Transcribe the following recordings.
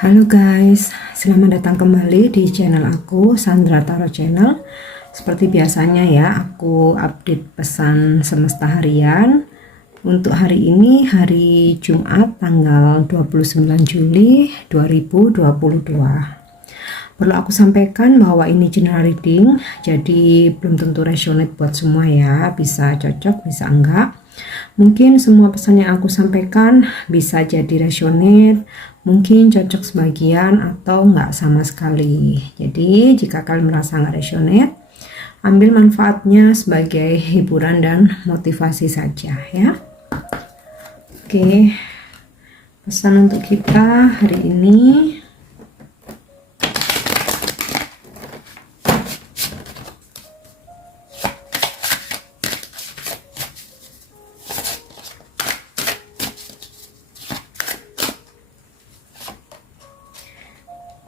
Halo guys, selamat datang kembali di channel aku, Sandra Tarot Channel. Seperti biasanya ya, aku update pesan semesta harian. Untuk hari ini, hari Jumat tanggal 29 Juli 2022. Perlu aku sampaikan bahwa ini general reading, jadi belum tentu resonate buat semua ya, bisa cocok, bisa enggak. Mungkin semua pesan yang aku sampaikan bisa jadi resonate, mungkin cocok sebagian atau enggak sama sekali. Jadi jika kalian merasa enggak resonate, ambil manfaatnya sebagai hiburan dan motivasi saja ya. Oke, pesan untuk kita hari ini.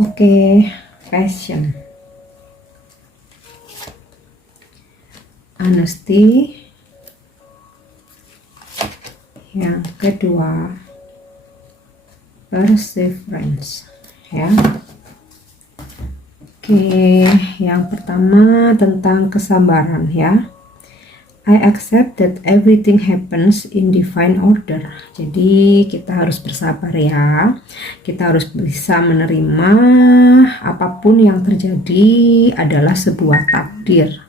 Oke, passion, honesty, yang kedua perseverance ya. Oke, yang pertama tentang kesabaran ya. I accept that everything happens in divine order. Jadi kita harus bersabar ya. Kita harus bisa menerima apapun yang terjadi adalah sebuah takdir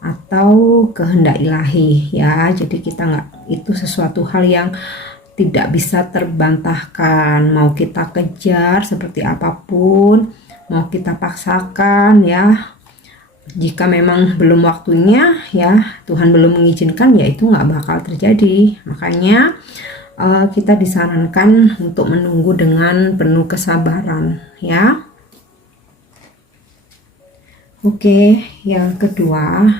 atau kehendak ilahi ya. Jadi kita nggak, itu sesuatu hal yang tidak bisa terbantahkan. Mau kita kejar seperti apapun, mau kita paksakan ya, jika memang belum waktunya ya, Tuhan belum mengizinkan, ya itu nggak bakal terjadi. Makanya kita disarankan untuk menunggu dengan penuh kesabaran ya. Oke, yang kedua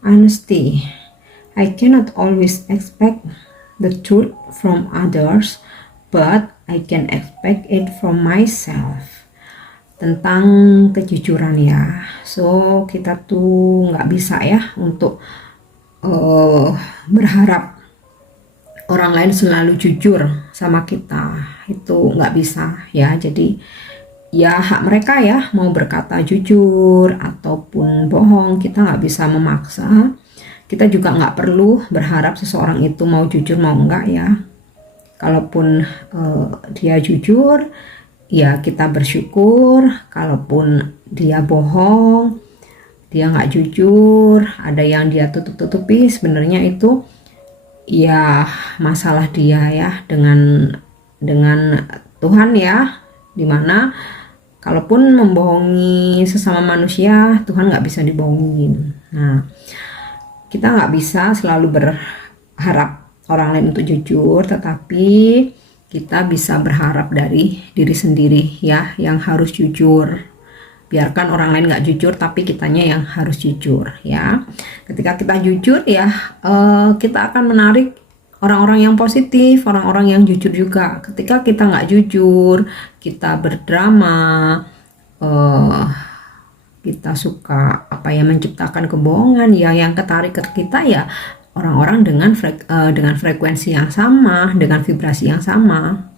honesty. I cannot always expect the truth from others, but I can expect it from myself. Tentang kejujuran ya. So kita tuh nggak bisa ya untuk berharap orang lain selalu jujur sama kita, itu nggak bisa ya. Jadi ya hak mereka ya mau berkata jujur ataupun bohong, kita nggak bisa memaksa. Kita juga nggak perlu berharap seseorang itu mau jujur mau enggak ya. Kalaupun dia jujur, ya kita bersyukur. Kalaupun dia bohong, dia nggak jujur, ada yang dia tutup-tutupi, sebenarnya itu ya masalah dia ya dengan Tuhan ya. Dimana kalaupun membohongi sesama manusia, Tuhan nggak bisa dibohongin. Nah, kita nggak bisa selalu berharap orang lain untuk jujur, tetapi kita bisa berharap dari diri sendiri ya, yang harus jujur. Biarkan orang lain nggak jujur, tapi kitanya yang harus jujur ya. Ketika kita jujur ya, kita akan menarik orang-orang yang positif, orang-orang yang jujur juga. Ketika kita nggak jujur, kita berdrama, kita suka menciptakan kebohongan ya, yang ketarik ke kita ya orang-orang dengan frekuensi yang sama, dengan vibrasi yang sama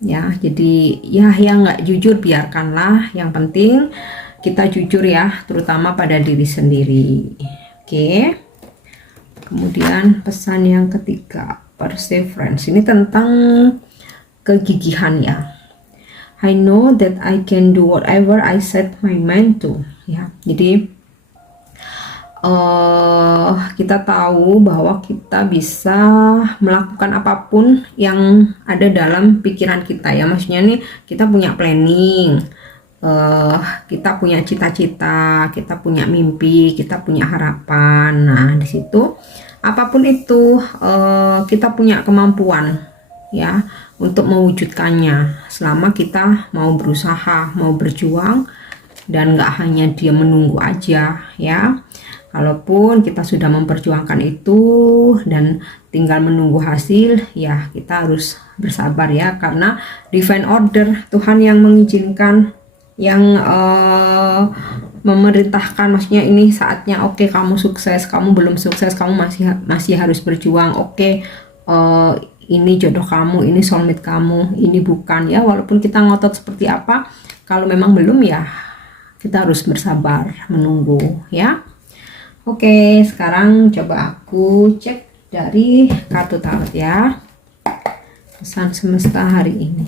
ya. Jadi ya yang nggak jujur biarkanlah, yang penting kita jujur ya, terutama pada diri sendiri. Oke, kemudian pesan yang ketiga perseverance, ini tentang kegigihan ya. I know that I can do whatever I set my mind to ya. Jadi kita tahu bahwa kita bisa melakukan apapun yang ada dalam pikiran kita ya. Maksudnya nih, kita punya planning, kita punya cita-cita, kita punya mimpi, kita punya harapan. Nah di situ apapun itu kita punya kemampuan ya untuk mewujudkannya, selama kita mau berusaha, mau berjuang, dan nggak hanya dia menunggu aja ya. Kalaupun kita sudah memperjuangkan itu dan tinggal menunggu hasil, ya kita harus bersabar ya, karena divine order, Tuhan yang mengizinkan, yang memerintahkan. Maksudnya ini saatnya, oke, kamu sukses, kamu belum sukses, kamu masih harus berjuang. Oke, ini jodoh kamu, ini soulmate kamu, ini bukan ya. Walaupun kita ngotot seperti apa, kalau memang belum ya kita harus bersabar menunggu ya. Oke, sekarang coba aku cek dari kartu tarot ya, pesan semesta hari ini.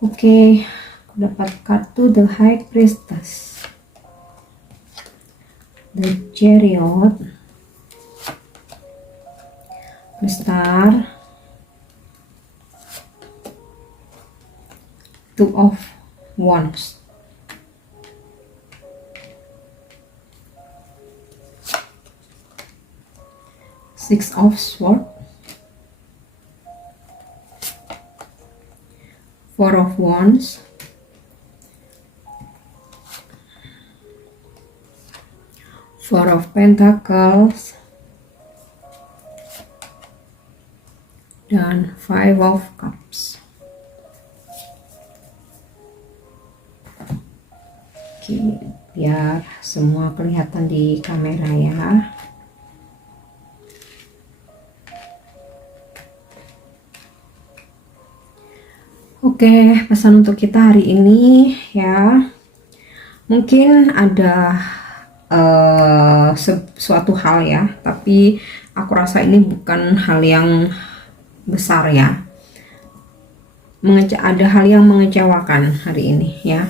Oke, aku dapat kartu The High Priestess, The Chariot, The Star, Two of Wands, Six of Swords, Four of Wands, Four of Pentacles, dan Five of Cups. Oke, biar semua kelihatan di kamera ya. Oke, pesan untuk kita hari ini ya, mungkin ada suatu hal ya, tapi aku rasa ini bukan hal yang besar ya. Ada hal yang mengecewakan hari ini ya.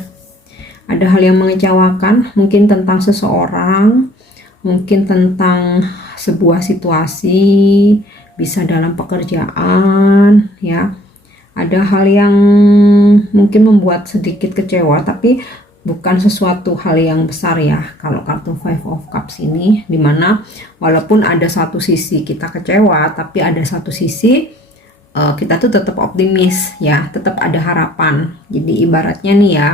Ada hal yang mengecewakan, mungkin tentang seseorang, mungkin tentang sebuah situasi, bisa dalam pekerjaan ya. Ada hal yang mungkin membuat sedikit kecewa, tapi bukan sesuatu hal yang besar ya. Kalau kartu Five of Cups ini, dimana walaupun ada satu sisi kita kecewa, tapi ada satu sisi kita tuh tetap optimis ya, tetap ada harapan. Jadi ibaratnya nih ya,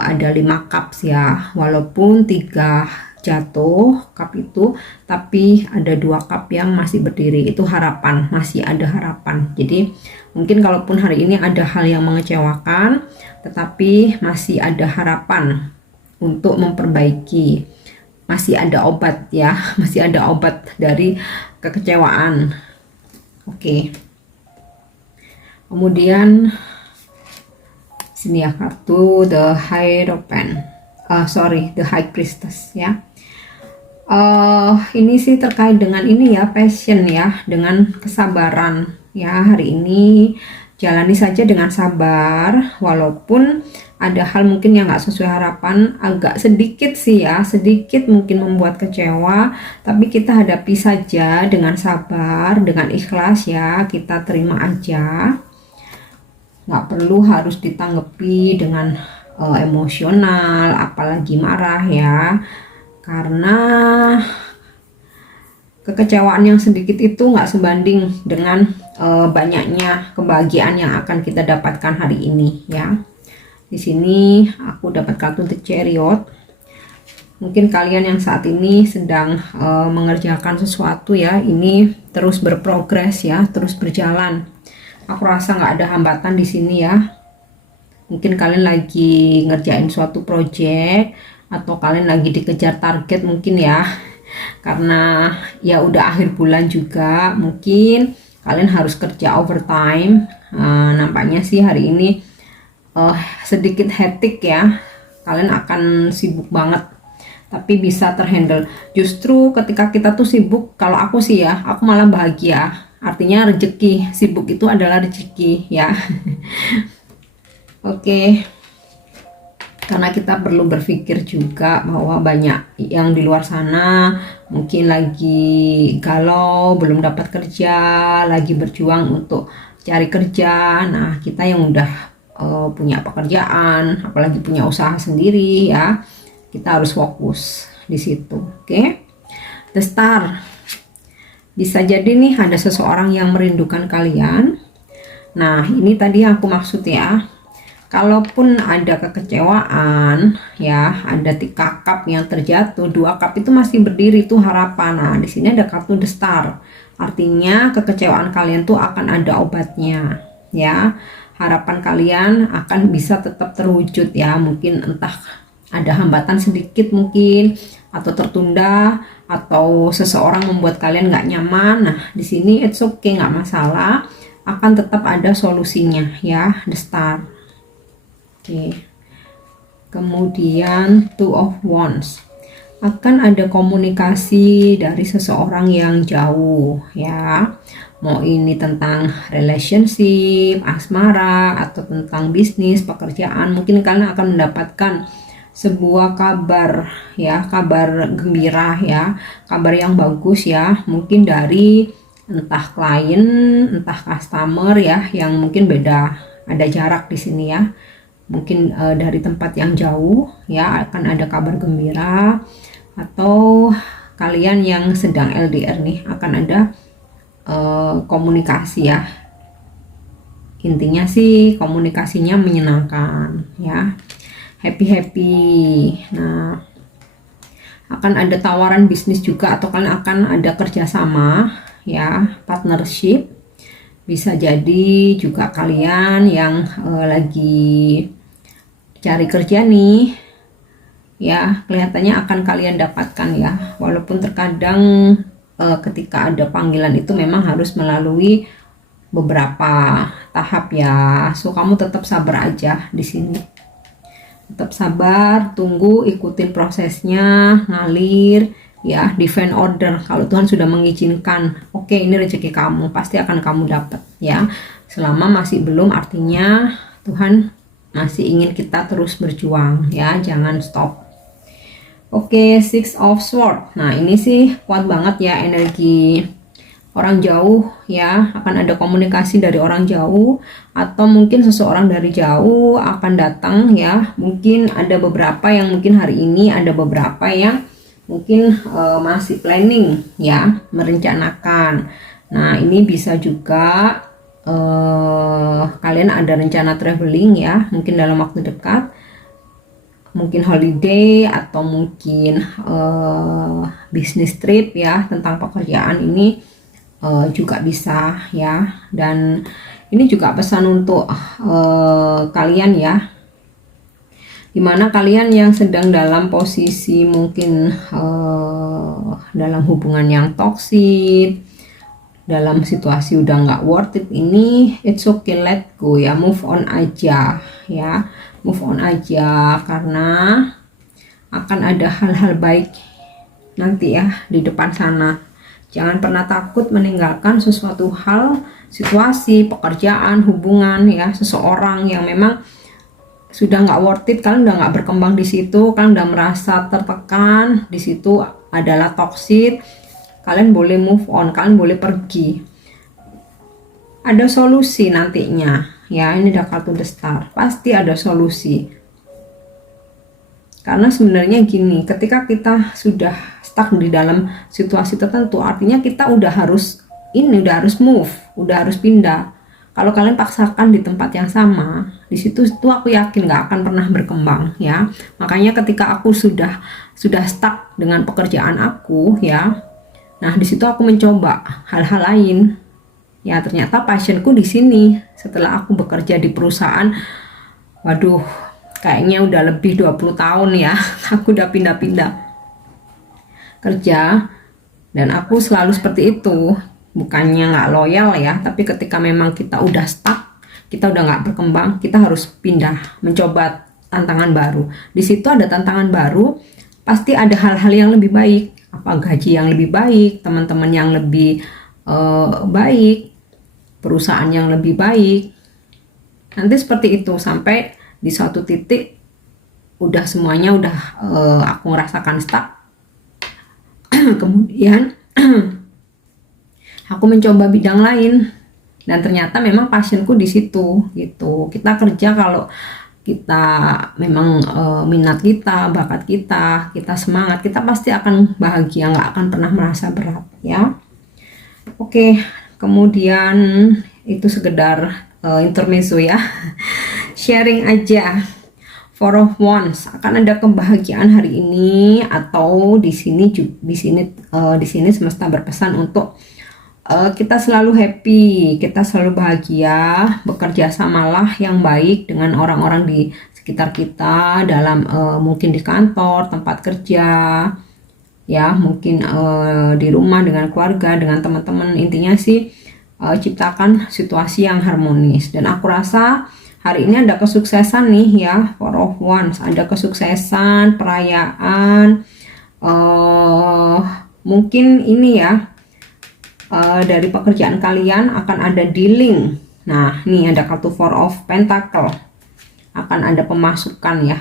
ada 5 cups ya, walaupun 3 jatuh cup itu, tapi ada 2 cup yang masih berdiri, itu harapan, masih ada harapan. Jadi mungkin kalaupun hari ini ada hal yang mengecewakan, tetapi masih ada harapan untuk memperbaiki, masih ada obat ya, masih ada obat dari kekecewaan. Oke. Kemudian sini ya, kartu The Hierophant, The High Priestess ya. Ini sih terkait dengan ini ya, passion ya, dengan kesabaran ya. Hari ini jalani saja dengan sabar, walaupun ada hal mungkin yang nggak sesuai harapan, agak sedikit sih ya, sedikit mungkin membuat kecewa, tapi kita hadapi saja dengan sabar, dengan ikhlas ya, kita terima aja. Nggak perlu harus ditanggapi dengan emosional, apalagi marah ya, karena kekecewaan yang sedikit itu nggak sebanding dengan banyaknya kebahagiaan yang akan kita dapatkan hari ini ya. Di sini aku dapat kartu The Chariot. Mungkin kalian yang saat ini sedang mengerjakan sesuatu ya, ini terus berprogres ya, terus berjalan. Aku rasa nggak ada hambatan di sini ya. Mungkin kalian lagi ngerjain suatu project, atau kalian lagi dikejar target mungkin ya, karena ya udah akhir bulan juga, mungkin kalian harus kerja overtime. Nampaknya sih hari ini sedikit hektik ya, kalian akan sibuk banget, tapi bisa terhandle. Justru ketika kita tuh sibuk, kalau aku sih ya, aku malah bahagia, artinya rezeki, sibuk itu adalah rezeki ya. Oke. Karena kita perlu berpikir juga bahwa banyak yang di luar sana mungkin lagi galau, belum dapat kerja, lagi berjuang untuk cari kerja. Nah, kita yang udah punya pekerjaan, apalagi punya usaha sendiri ya, kita harus fokus di situ. Oke. The Star. Bisa jadi nih ada seseorang yang merindukan kalian. Nah, ini tadi yang aku maksud ya. kalaupun ada kekecewaan ya, ada 3 cup yang terjatuh, 2 cup itu masih berdiri tuh harapan. Nah di sini ada kartu The Star, artinya kekecewaan kalian tuh akan ada obatnya ya. Harapan kalian akan bisa tetap terwujud ya, mungkin entah ada hambatan sedikit mungkin, atau tertunda, atau seseorang membuat kalian nggak nyaman. Nah di sini it's okay, nggak masalah, akan tetap ada solusinya ya, The Star. Oke. Kemudian Two of Wands, akan ada komunikasi dari seseorang yang jauh ya, mau ini tentang relationship, asmara, atau tentang bisnis, pekerjaan. Mungkin kalian akan mendapatkan sebuah kabar ya, kabar gembira ya, kabar yang bagus ya, mungkin dari entah klien, entah customer ya, yang mungkin beda, ada jarak di sini ya, mungkin dari tempat yang jauh ya, akan ada kabar gembira. Atau kalian yang sedang LDR nih, akan ada komunikasi ya, intinya sih komunikasinya menyenangkan ya, happy. Nah akan ada tawaran bisnis juga, atau kalian akan ada kerjasama ya, partnership. Bisa jadi juga kalian yang lagi cari kerja nih ya, kelihatannya akan kalian dapatkan ya, walaupun terkadang ketika ada panggilan itu memang harus melalui beberapa tahap ya. So kamu tetap sabar aja di sini, tetap sabar, tunggu, ikutin prosesnya, ngalir ya, divine order. Kalau Tuhan sudah mengizinkan, oke, ini rezeki kamu, pasti akan kamu dapat ya. Selama masih belum, artinya Tuhan masih ingin kita terus berjuang ya, jangan stop. Oke, Six of Swords. Nah ini sih kuat banget ya, energi orang jauh ya, akan ada komunikasi dari orang jauh, atau mungkin seseorang dari jauh akan datang ya. Mungkin ada beberapa yang mungkin hari ini, ada beberapa yang mungkin masih planning ya, merencanakan. Nah ini bisa juga kalian ada rencana traveling ya, mungkin dalam waktu dekat, mungkin holiday, atau mungkin business trip ya, tentang pekerjaan ini juga bisa ya. Dan ini juga pesan untuk kalian ya, dimana kalian yang sedang dalam posisi mungkin dalam hubungan yang toksik, dalam situasi udah nggak worth it ini, it's okay, let go ya, move on aja ya, move on aja, karena akan ada hal-hal baik nanti ya di depan sana. Jangan pernah takut meninggalkan sesuatu hal, situasi, pekerjaan, hubungan ya, seseorang yang memang sudah nggak worth it, kalian udah nggak berkembang di situ, kalian udah merasa tertekan di situ, adalah toksik. Kalian boleh move on, kalian boleh pergi. Ada solusi nantinya ya, ini ada kartu The Star, pasti ada solusi. Karena sebenarnya gini, ketika kita sudah stuck di dalam situasi tertentu, artinya kita udah harus move, udah harus pindah. Kalau kalian paksakan di tempat yang sama, di situ itu aku yakin nggak akan pernah berkembang ya. Makanya ketika aku sudah stuck dengan pekerjaan aku ya, nah di situ aku mencoba hal-hal lain ya, ternyata passionku di sini. Setelah aku bekerja di perusahaan, waduh, kayaknya udah lebih 20 tahun ya, aku udah pindah-pindah kerja, dan aku selalu seperti itu. Bukannya nggak loyal ya, tapi ketika memang kita udah stuck, kita udah nggak berkembang, kita harus pindah, mencoba tantangan baru. Di situ ada tantangan baru, pasti ada hal-hal yang lebih baik, apa gaji yang lebih baik, teman-teman yang lebih baik, perusahaan yang lebih baik. Nanti seperti itu sampai di suatu titik udah semuanya udah aku ngerasakan stuck. Kemudian aku mencoba bidang lain, dan ternyata memang passionku di situ gitu. Kita kerja kalau kita memang minat kita, bakat kita semangat, kita pasti akan bahagia, nggak akan pernah merasa berat ya. Oke, kemudian itu sekedar intermezzo ya, sharing aja. Four of Wands, akan ada kebahagiaan hari ini, atau di sini semesta berpesan untuk kita selalu happy, kita selalu bahagia, bekerja samalah yang baik dengan orang-orang di sekitar kita, dalam mungkin di kantor, tempat kerja, ya mungkin di rumah dengan keluarga, dengan teman-teman. Intinya sih ciptakan situasi yang harmonis. Dan aku rasa hari ini ada kesuksesan nih ya, Four of Wands, ada kesuksesan, perayaan, mungkin ini ya, dari pekerjaan kalian akan ada dealing. Nah, ini ada kartu Four of Pentacle, akan ada pemasukan ya,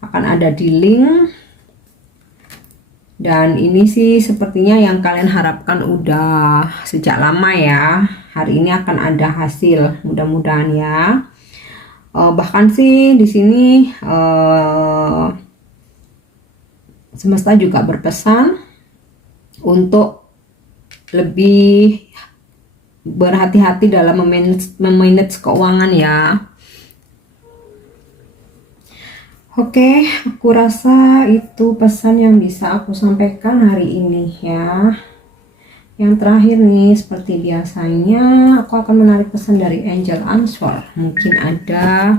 akan ada dealing. Dan ini sih sepertinya yang kalian harapkan udah sejak lama ya, hari ini akan ada hasil, mudah-mudahan ya. Bahkan sih di sini semesta juga berpesan untuk lebih berhati-hati dalam memanage keuangan ya. Oke, aku rasa itu pesan yang bisa aku sampaikan hari ini ya. Yang terakhir nih, seperti biasanya aku akan menarik pesan dari Angel Answer. Mungkin ada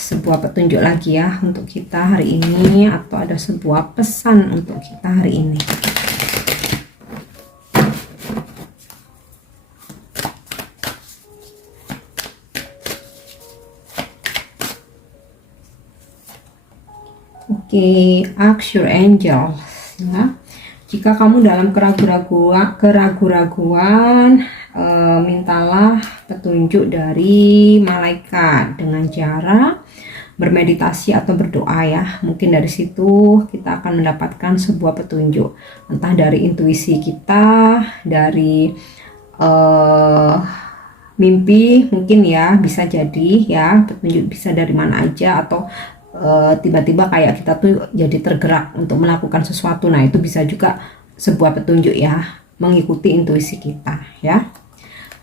sebuah petunjuk lagi ya untuk kita hari ini, atau ada sebuah pesan untuk kita hari ini. Oke, ask your angels ya. Jika kamu dalam keraguan-raguan, mintalah petunjuk dari malaikat dengan cara bermeditasi atau berdoa ya. Mungkin dari situ kita akan mendapatkan sebuah petunjuk, entah dari intuisi kita, dari mimpi mungkin ya, bisa jadi ya, petunjuk bisa dari mana aja, atau tiba-tiba kayak kita tuh jadi tergerak untuk melakukan sesuatu. Nah, itu bisa juga sebuah petunjuk ya, mengikuti intuisi kita ya.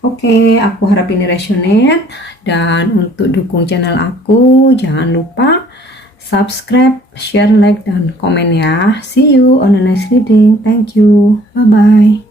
Oke, aku harap ini resonate. Dan untuk dukung channel aku, jangan lupa subscribe, share, like, dan komen ya. See you on the next reading. Thank you, bye bye.